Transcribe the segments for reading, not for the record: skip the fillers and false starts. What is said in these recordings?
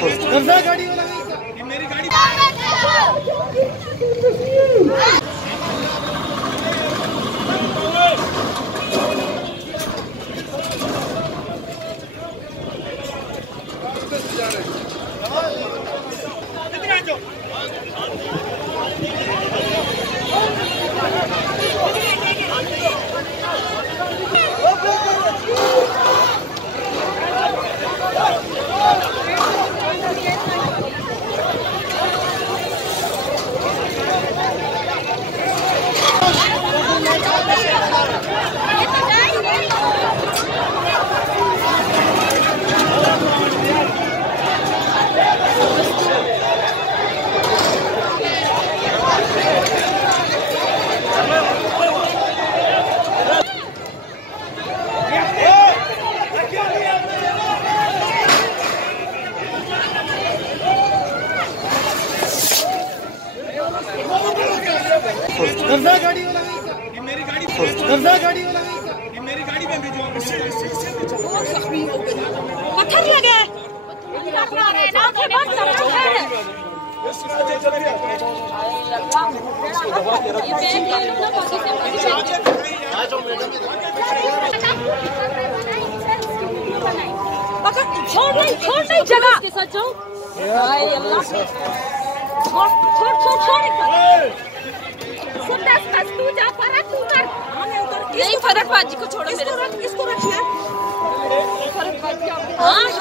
गाड़ी वाला मेरी गाड़ी गाड़ी वाला मेरी गाड़ी गाड़ी वाला मेरी गाड़ी में भेजो जख्मी हो गई पत्थर लगे छोड़ नहीं जगह के साथ जाओ तू जा फरक तू कर नहीं फरक बाजी को छोड़ो मेरे इसको रखिए फरक बाजी हां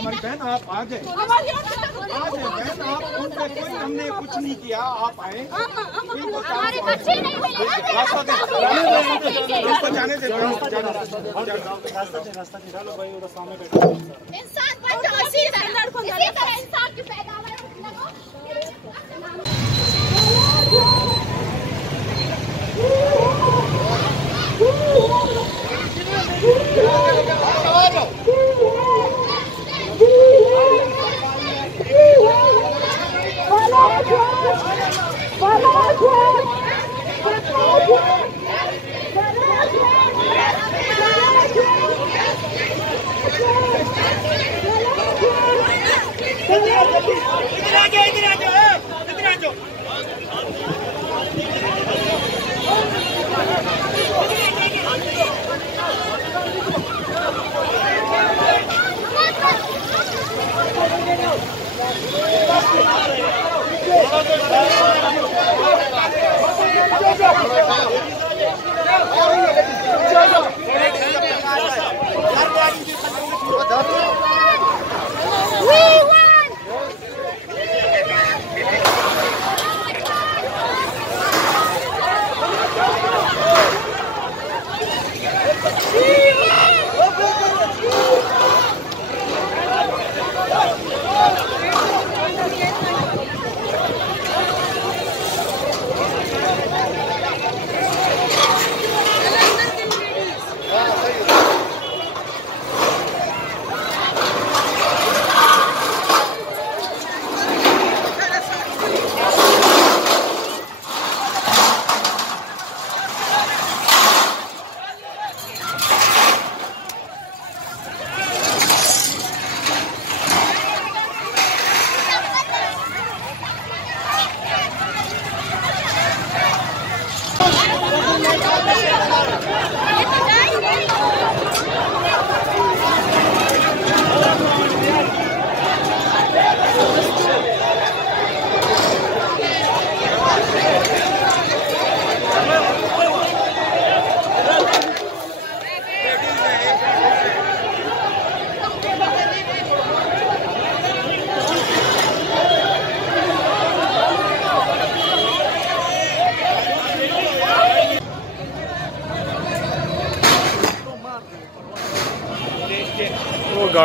हमारी बहन आप आ गए बहन आप उनसे कोई हमने कुछ नहीं किया आप आए हमारे बच्चे नहीं मिले जाने दे रास्ता चलो भाई वो सामने बैठो इंसान बन जाओ इसी तरह इंसान की पैदावार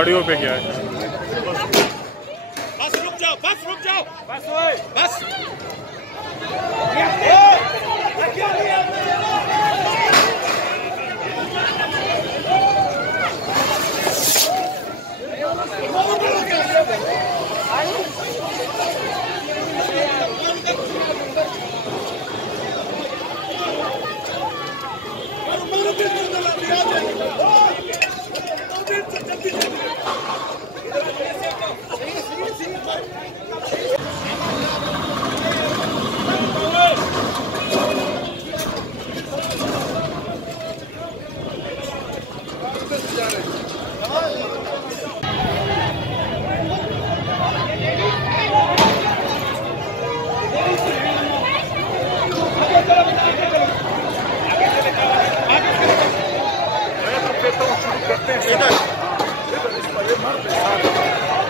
गाड़ियों पे क्या है। बस रुक जाओ, बस रुक जाओ, बस बस।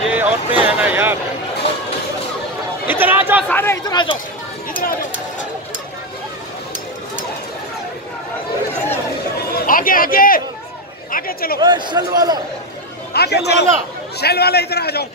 ये औरतें है ना यार, इधर आ जाओ सारे, इधर आ जाओ, इधर आ जाओ, आगे आगे आगे चलो। शेल वाला आगे चलो, शेल वाला इधर आ जाओ।